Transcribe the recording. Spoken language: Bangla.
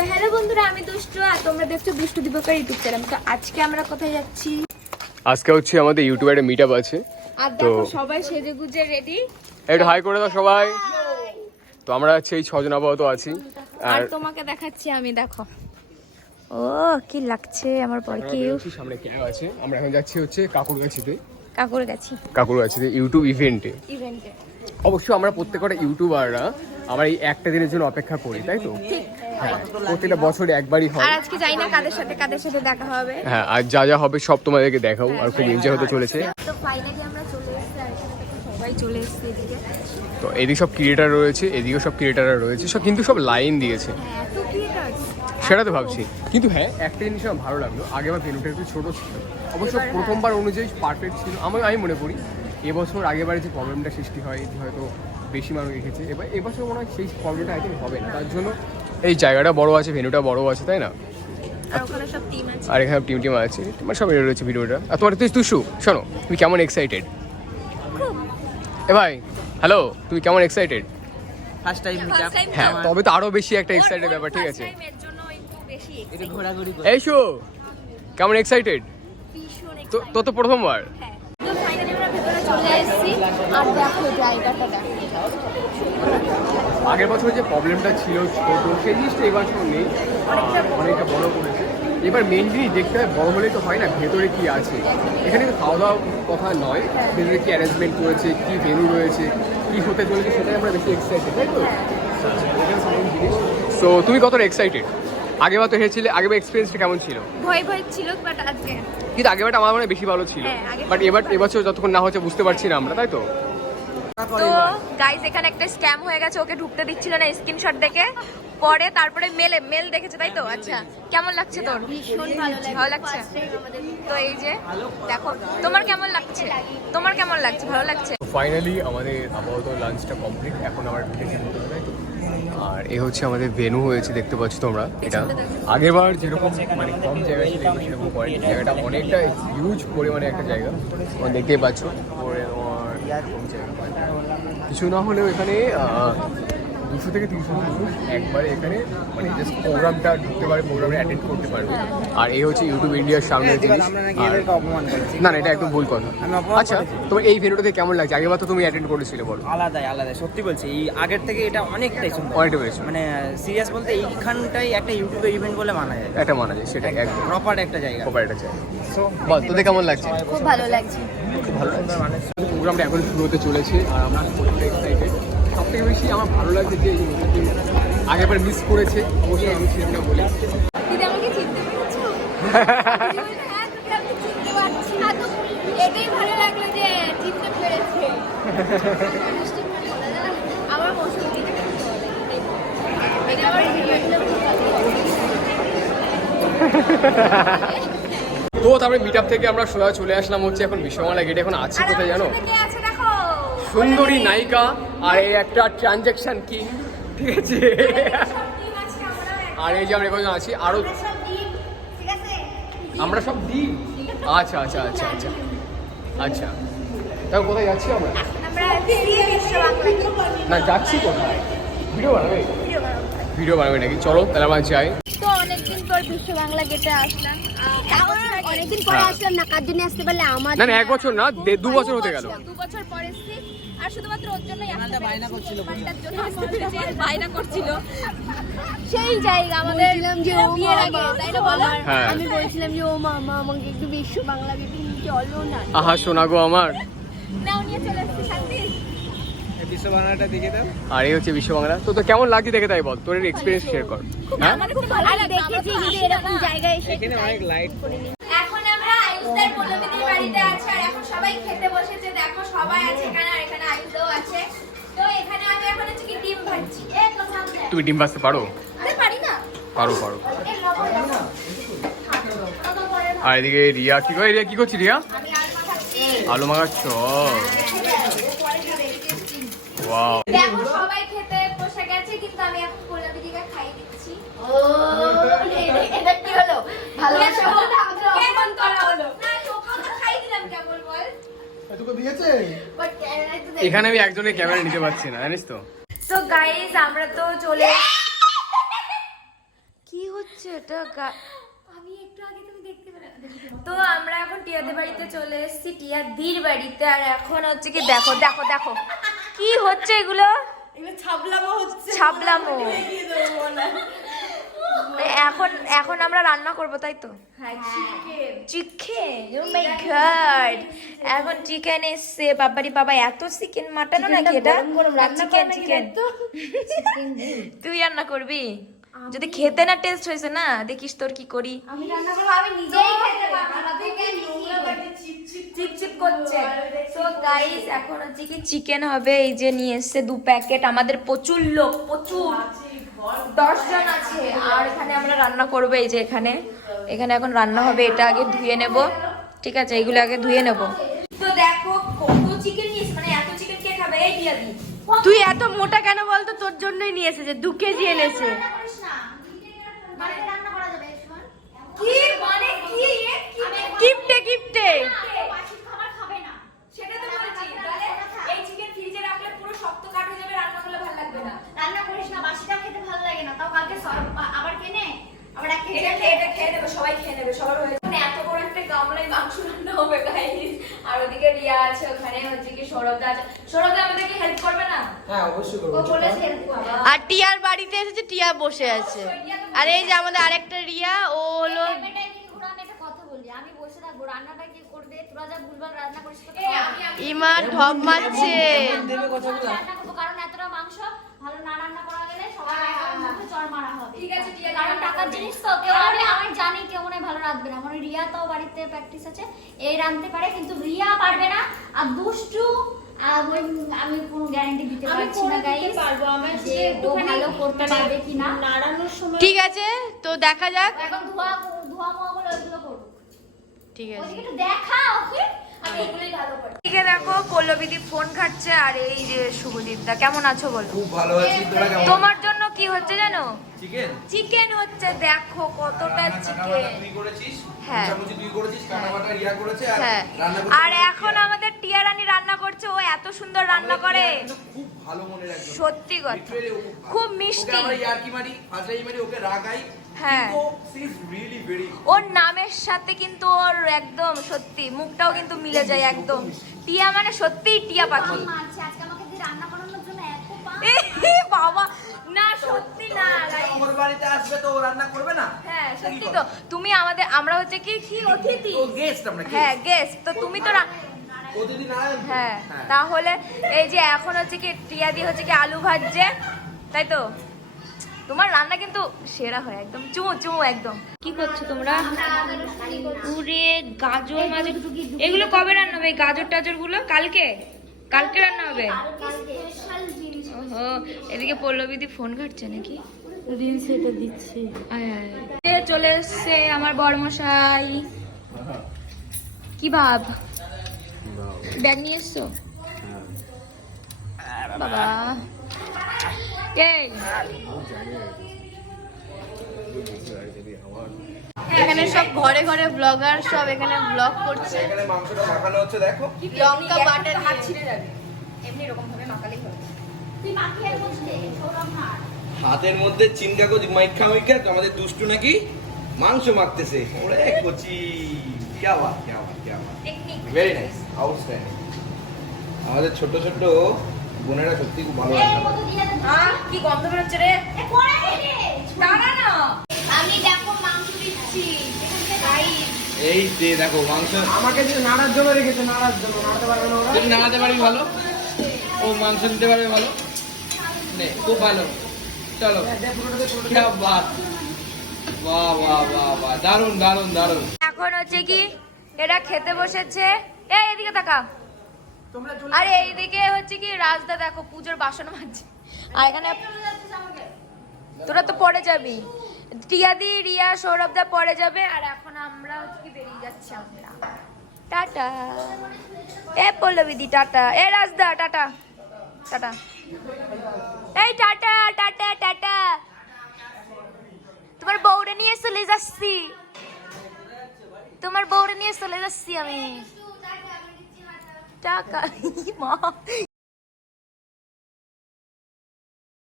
তো হ্যালো বন্ধুরা আমি দুষ্টু আর তোমরা দেখছ দুষ্টু দীপকের ইউটিউব চ্যানেল। তো আজকে আমরা কোথায় যাচ্ছি? আজকে হচ্ছে আমাদের ইউটিউবে একটা মিট আছে। আর তো- দেখো সবাই সেজে গুজে রেডি একটু হাই করে দাও সবাই। তো আমরা হচ্ছে এই ছজন আপাতত আছি। আর তোমাকে দেখাচ্ছি আমি দেখো। ও কি লাগছে আমার পর কি? সামনে ক্যাব আছে? আমরা এখন যাচ্ছি হচ্ছে কাকুরগাছিতে। কাকুর গেছি কাকুরগাছিতে ইউটিউব ইভেন্টে ইভেন্টে অবশ্যই আমরা প্রত্যেকটা ইউটিউবাররা আমরা এই একটা দিনের জন্য অপেক্ষা করি তাই তো? ঠিক। হ্যাঁ প্রত্যেকটা বছরে একবারই হয়। আর আজকে জানি না কাদের সাথে কাদের সাথে দেখা হবে। হ্যাঁ আর যা যা হবে সব তোমাদেরকে দেখাও আর খুব এনজয় হতে চলেছে। তো ফাইনালি আমরা চলে এসেছি আর সবাই চলে এসেছে এদিকে। তো এদিকে সব ক্রিয়েটার রয়েছে এদিকেও সব ক্রিয়েটাররা রয়েছে সব কিন্তু সব লাইন দিয়েছে। হ্যাঁ সেটা তো ভাবছি। কিন্তু হ্যাঁ একটা জিনিস আমার ভালো লাগল আগেবার ভেনুটা একটু ছোট ছিল। অবশ্য হ্যাঁ। প্রথমবার অনুযায়ী পারফেক্ট ছিল। আমি আমি মনে করি এবছর আগেবারে যে প্রবলেমটা সৃষ্টি হয় হয়তো বেশি মানুষ এসেছে এবার এবছর মনে হয় সেই প্রবলেমটা আই হবে না। তার জন্য এই জায়গাটা বড় আছে ভেনুটা বড় আছে তাই না? আর ওখানে টিম আছে। এখানে টিম টিম আছে তোমার সব এর রয়েছে ভিডিওটা। আর তোমার তুই তুই শু শোনো তুমি কেমন এক্সাইটেড এ ভাই হ্যালো তুমি কেমন এক্সাইটেড ফার্স্ট টাইম হ্যাঁ তবে তো আরও বেশি একটা এক্সাইটেড ব্যাপার ঠিক আছে। এই শু কেমন এক্সাইটেড। তো তো প্রথমবার? হ্যাঁ তো ফাইনালি আমরা ভেতরে চলে এসেছি আর দেখো জায়গাটা দেখো। আগের বছর যে প্রবলেমটা ছিল ছোট সেই জিনিসটা এবার নেই। অনেকটা বড়। করেছে। এবার মেনলি দেখতে হয় বড় হলেই তো হয় না ভেতরে কি আছে? এখানে তো খাওয়া দাওয়া কথা নয়। ভেতরে কি অ্যারেঞ্জমেন্ট করেছে কি ভেনু রয়েছে কি হতে চলেছে সেটাই আমরা বেশি এক্সাইটেড তাই তো? সো তুমি কতটা এক্সাইটেড আগেবার তো আগে আগেবার এক্সপিরিয়েন্সটা কেমন ছিল? ভয় ভয় ছিল বাট আজকে কিন্তু আগেবারটা আমার মনে বেশি ভালো ছিল। হ্যাঁ, বাট এবার এবছর যতক্ষণ না হচ্ছে বুঝতে পারছি না আমরা তাই তো? তো গাইস এখানে একটা স্ক্যাম হয়ে গেছে ওকে ঢুকতে দিচ্ছিল না স্ক্রিনশট দেখে। পরে তারপরে মেলে মেল দেখেছে তাই তো? আচ্ছা কেমন লাগছে তোর? ভীষণ ভালো লাগছে তো এই যে দেখো তোমার কেমন লাগছে? তোমার কেমন লাগছে? ভালো লাগছে? ফাইনালি আমাদের আপাতত লাঞ্চটা কমপ্লিট এখন আমার আর এ হচ্ছে আমাদের ভেনু হয়েছে দেখতে পাচ্ছ তোমরা। এটা আগেরবার যেরকম মানে কম জায়গা ছিল সেরকম পড়েনি জায়গাটা অনেকটা হিউজ পরিমাণে একটা জায়গা। তোমরা দেখতেই পাচ্ছ। কিছু না হলেও এখানে দুশো থেকে তিনশো মানুষ একবারে এখানে মানে জাস্ট প্রোগ্রামটা ঢুকতে পারে প্রোগ্রামে অ্যাটেন্ড করতে পারবে। আর এই হচ্ছে ইউটিউব ইন্ডিয়ার সামনে জিনিস। না না এটা একদম ভুল কথা। আচ্ছা। তোমার এই ভেনুটাতে কেমন লাগছে? আগেবার তো তুমি অ্যাটেন্ড করেছিলে বলো। আলাদাই আলাদা সত্যি বলছি এই আগের থেকে এটা অনেকটাই সুন্দর। অনেকটা বেশি। মানে সিরিয়াস বলতে এইখানটাই একটা ইউটিউবের ইভেন্ট বলে মানা যায়। একটা মানা যায় সেটা একদম। প্রপার একটা জায়গা। প্রপার একটা চাই বল তোদের কেমন লাগছে? খুব ভালো লাগছে। খুব ভালো লাগছে। প্রোগ্রামটা এখন শুরু হতে চলেছে আর আমরা থেকে বেশি আমার ভালো লাগছে যে নতুন মিস করেছে অবশ্যই আমি সেটা বলি। হ্যাঁ তো তারপরে মিট থেকে আমরা সোজা চলে আসলাম হচ্ছে এখন বিশ্বমালা গেটে এখন আছি কোথায় জানো? সুন্দরী নায়িকা আর এই একটা ট্রানজ্যাকশন কি ঠিক আছে? আর এই যে আমরা এখন আছি আরও আমরা সব দিই আচ্ছা আচ্ছা আচ্ছা আচ্ছা। আচ্ছা। তাহলে কোথায় যাচ্ছি আমরা? না যাচ্ছি কোথায়? ভিডিও বানাবে? ভিডিও বানাবে। নাকি? চলো তাহলে আমরা যাই। তো অনেকদিন পর বিশ্ব বাংলা গেটে আসলাম। অনেকদিন পরে হ্যাঁ। আসলাম না কার জন্য আসতে পারলে আমার না না এক বছর না দে- দু বছর হতে গেল। দু বছর পর এসেছি। আর শুধুমাত্র ওর জন্যই বায়না করছিল বায়না করছিল। সেই জায়গা আমাদের বলছিলাম যে ও বিয়ের আগে তাই না বলো হ্যাঁ। আমি বলছিলাম যে ও মামা আমাকে একটু বিশ্ব বাংলা নিয়ে চলো না আহা শোনা গো আমার। নাও নিয়ে চলে এসেছি শান্তি। বিশ্ব বাংলাটা দেখে দাও। আর এই হচ্ছে বিশ্ব বাংলা। তো তো কেমন লাগছে দেখে তাই বল? তোর এক্সপিরিয়েন্স শেয়ার কর। হ্যাঁ? আমার খুব ভালো লাগে দেখেছি এরকম জায়গায় এসে এখানে অনেক লাইট এখন আমরা আয়ুষদের পল্লবীদের বাড়িতে আছি। আর এখন সবাই খেতে বসেছে দেখো সবাই আছে এখানে আর এখানে আয়ুষও আছে। তো এখানে আমি এখন হচ্ছে কি ডিম ভাজছি। এ তো সামনে তুমি ডিম ভাজতে পারো? আরে পারি না। পারো পারো। আর এদিকে রিয়া কি করে রিয়া? কি করছি রিয়া? আলু মাখাচ্ছ ওয়াও দেখো সবাই খেতে বসে গেছে কিন্তু আমি এখন পল্লবীদিকে খাইয়ে দিচ্ছি ও এটা কি হলো ভালোবাসা কেমন করা হলো না তোকে তো খাইয়ে দিলাম কেবল বল বাট ক্যামেরায় তো এখানে আমি একজনের ক্যামেরা নিতে পারছি না জানিস তো? তো গাইজ আমরা তো চলে কি হচ্ছে এটা? আমি একটু আগে তুমি দেখতে তো আমরা এখন টিয়াদের বাড়িতে চলে এসেছি টিয়া দির বাড়িতে। আর এখন হচ্ছে কি দেখো দেখো দেখো। কি হচ্ছে এগুলো? এগুলো ছাবলামো হচ্ছে। ছাবলামো। এখন এখন আমরা রান্না করব তাই তো? হ্যাঁ chicken chicken oh my god এখন চিকেন এসছে। বাবারি বাবা এত চিকেন মাটন নাকি এটা? চিকেন চিকেন তুই রান্না করবি? যদি খেতে না টেস্ট হয়েছে না দেখিস তোর কি করি। আমি রান্না করব আমি নিজেই খেতে পারব না। থেকে নোংরা বাড়িতে চিপচিপ চিপচিপ করছে। তো গাইস এখন হচ্ছে কি চিকেন হবে এই যে নিয়ে এসছে দু প্যাকেট আমাদের প্রচুর লোক প্রচুর। দশ জন আছে আর এখানে আমরা রান্না করব এই যে এখানে। এখানে এখন রান্না হবে এটা আগে ধুয়ে নেব। ঠিক আছে এগুলো আগে ধুয়ে নেব। তো দেখো কত চিকেন নিয়েছে? মানে এত চিকেন কে খাবে? এই দিয়া তুই এত মোটা কেন বলতো? তোর জন্যই নিয়ে এসেছে দু কেজি এনেছে। কি মানে? কি? কিপটে কিপটে। সেটা তো এই চিকেন ফ্রিজে রাখলে পুরো শক্ত কাঠ হয়ে যাবে রান্না করলে ভালো লাগবে না। রান্না করিস না বাসিটা খেতে ভালো লাগে না তাও কালকে সর- আবার কেনে আবার এক কেজি এটা খেয়ে এটা খেয়ে নেবে সবাই খেয়ে নেবে সবার মানে এত বড় একটা গামলায় মাংস রান্না হবে গাইস আর ওদিকে রিয়া আছে ওখানে হচ্ছে কি সৌরভদা আছে। সৌরভদা আমাদেরকে হেল্প করবে না? হ্যাঁ অবশ্যই করব ও বলেছে help করবে। আর টিয়ার বাড়িতে এসেছে টিয়া বসে আছে। আর এই যে আমাদের আরেকটা রিয়া ও হলো ক্যামেরাটায় নিয়ে ঘুরে আমি একটা কথা বলি। আমি বসে থাকব রান্নাটা কি করবে? তোরা যা ভুলভাল রান্না করিস তো এই আমি আমি ইমা ঢপ মারছে। কারণ এতটা মাংস ভালো না রান্না করা গেলে সবার একবার মুখে চড় মারা হবে। ঠিক আছে, ঠিক আছে, কারণ টাকার জিনিস তো কেউ আমি আমি জানি কেউ মনে ভালো রাঁধবে না। মানে রিয়া তো বাড়িতে প্র্যাকটিস আছে এই রাঁধতে পারে কিন্তু রিয়া পারবে না। আর দুষ্টু আমি কোনো গ্যারান্টি দিতে পারছি না গাইস পারব, আমার যে ভালো করতে মানে পারবে কিনা। নাড়ানোর সময় ঠিক আছে তো দেখা যাক। এখন ধোয়া ধোয়া মোয়া বলে ওইগুলো করুক ঠিক আছে। ওদিকে একটু দেখা ওকে? এদিকে দেখো ফোন ঘাটছে আর এই যে শুভদীপদা কেমন আছো বলো? খুব ভালো আছি তোরা কেমন তোমার জন্য কি হচ্ছে জানো? চিকেন চিকেন হচ্ছে দেখো কতটা চিকেন তুই করেছিস? হ্যাঁ। তুই করেছিস কাটাবাটা রিয়া করেছে আর হ্যাঁ। রান্না আর এখন আমাদের টিয়া রানী রান্না করছে ও এত সুন্দর রান্না করে। খুব ভালো মনে রাখবে সত্যি কথা। খুব মিষ্টি। আমরা ইয়ার্কি মারি ফাজলাই মারি ওকে রাগাই। হ্যাঁ। ওর নামের সাথে কিন্তু ওর একদম সত্যি মুখটাও কিন্তু মিলে যায় একদম। টিয়া মানে সত্যিই টিয়া পাখি। দিয়ে বাবা না সত্যি না guys। বাড়িতে আসবে তো রান্না করবে না? হ্যাঁ সত্যি তো। তুমি আমাদের আমরা হচ্ছে কি কি অতিথি। গেস্ট আমরা হ্যাঁ। গেস্ট তো তুমি তো প্রতিদিন আয় হ্যাঁ। তাহলে এই যে এখন হচ্ছে কি টিয়াদি হচ্ছে কি আলু ভাজছে তাই তো? তোমার রান্না কিন্তু সেরা হয় একদম চুমু চুমু একদম। কি করছ তোমরা? পুরে গাজর মাঝে এগুলো কবে রান্না হবে গাজর টাজরগুলো কালকে? কালকে রান্না হবে? ওহো এদিকে পল্লবীদি ফোন ঘাটছে নাকি? রিলস এটা দিচ্ছে। আয় আয়। এ চলে এসছে আমার বড়মশাই। কি ভাব? ব্যাগ নিয়ে এসছো? বাবা। এখানে সব ঘরে ঘরে ব্লগার সব এখানে ব্লগ করছে। লঙ্কা বাটার হাত ছিঁড়ে যাবে। এমনি এরকম ভাবে মাখালেই হবে। হাতের মধ্যে চিনকা করি মাইখা মাইখা আমাদের দুষ্টু নাকি মাংস মাখতেছে। ওরে কচি। আমাদের ছোট ছোট বোনেরা সত্যি খুব ভালো আর কি গন্ধ বেরোচ্ছে রে? দাঁড়া না। আমি দেখো মাংস দিচ্ছি। এই যে দেখো মাংস। আমাকে যে নাড়ার জন্য রেখেছে নাড়ার জন্য নাড়াতে পারবে না ওরা? যদি নাড়াতে পারি ভালো? ও মাংস দিতে পারবে ভালো? নে খুব ভালো। চলো। হ্যাঁ, বাহ বাহ বাহ বাহ বাহ। দারুণ দারুণ দারুণ এখন হচ্ছে কি এরা খেতে বসেছে। এই এদিকে তাকাও। আরে এইদিকে হচ্ছে কি রাজদা দেখো পুজোর বাসন মাজছে। আর এখানে তোরা তো পরে যাবি। টিয়াদি রিয়া সৌরভদা পরে যাবে আর এখন আমরা হচ্ছে কি বেরিয়ে যাচ্ছি আমরা। টাটা। এ পল্লবিদি টাটা। এ রাজদা টাটা। টাটা। এই টাটা টাটা টাটা। তোমার বউরে নিয়ে চলে যাচ্ছি। তোমার বউরে নিয়ে চলে যাচ্ছি আমি। 这个 一毛。